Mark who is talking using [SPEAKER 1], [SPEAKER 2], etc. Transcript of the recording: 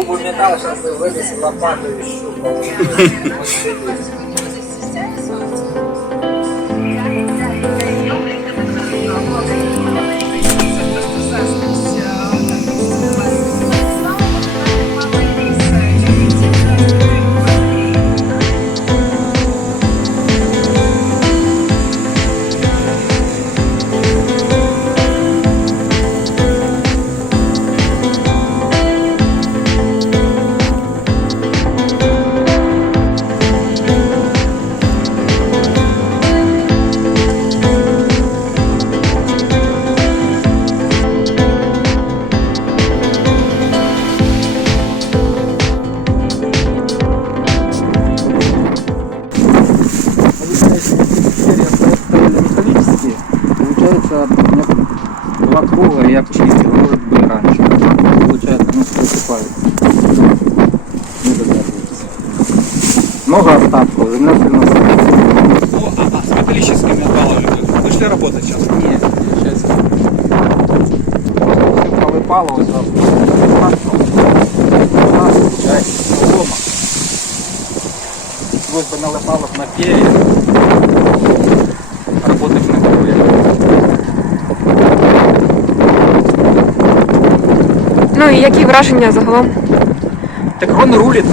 [SPEAKER 1] Губу металл, сейчас бы вылез и щупал.
[SPEAKER 2] Получается, два круга, я чистил, может быть, раньше. Получается, ну, высыпает. Не догадывается. Много остатков, земля сильно
[SPEAKER 3] Ну, а, а с металлическими баллами вы вышли работать сейчас?
[SPEAKER 2] Нет, сейчас. Повыпало вот лома. Пришлось бы налипалок на перья. Работать на поле.
[SPEAKER 4] Ну і які враження загалом?
[SPEAKER 2] Так он рулит.